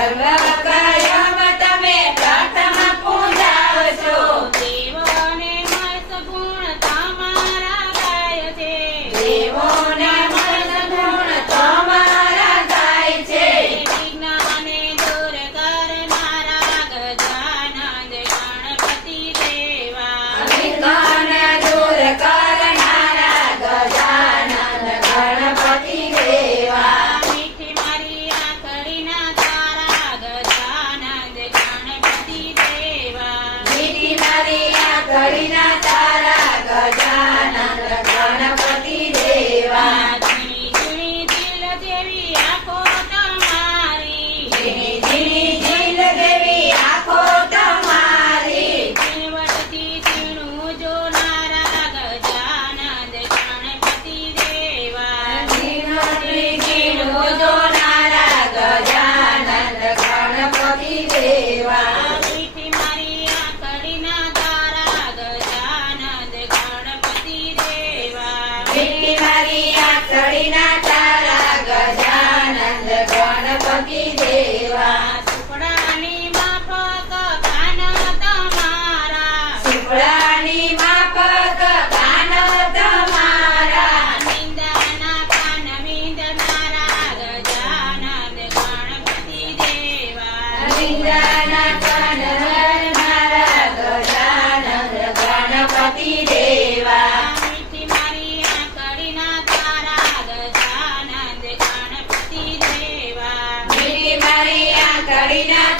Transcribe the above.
સર્વ કાયમ તમે પ્રથમ પૂજાવશો. દેવોને મસ્ત ગુણ તમારા ગાય છે. દેવોને મસ્ત ગુણ તમારા ગાય છે. વિઘ્નને દૂર કરનારા ગજાનંદ ગણપતિ દેવા. વિઘ્નને દૂર કરનારા ગજાનંદ ગણપતિ દેવા. મીઠી મારી આંખડીના તારા ગજાનંદ ગણપતિ દેવા. મીઠી મારી આંખડીના તારા ગજાનંદ ગણપતિ દેવા. ઝીણી ઝીણી દિલ જેવી આંખો તમારી. ઝીણી ઝીણી ઝીલ જેવી આંખો તમારી. ઝીણવટથી ઝીણું જોનારા ગજાનંદ ગણપતિ દેવા. ઝીણવટથી ઝીણું જોનારા ગજાનંદ ગણપતિ દેવા. મીઠી મારી આંખડીના તારા ગજાનંદ ગણપતિ દેવા. મીઠી મારી આંખડીના તારા ગજાનંદ ગણપતિ દેવા. સુપડાની માફક કાન તમારા. સુપડાની માફક કાન તમારા. નિંદાના કાન વિંદનારા ગજાનંદ ગણપતિ દેવા. નિંદાના કાન હરનારા ગજાનંદ ગણપતિ દેવા. મીઠી મારી આંખડીના તારા ગજાનંદ ગણપતિ દેવા. મીઠી મારી આંખડીના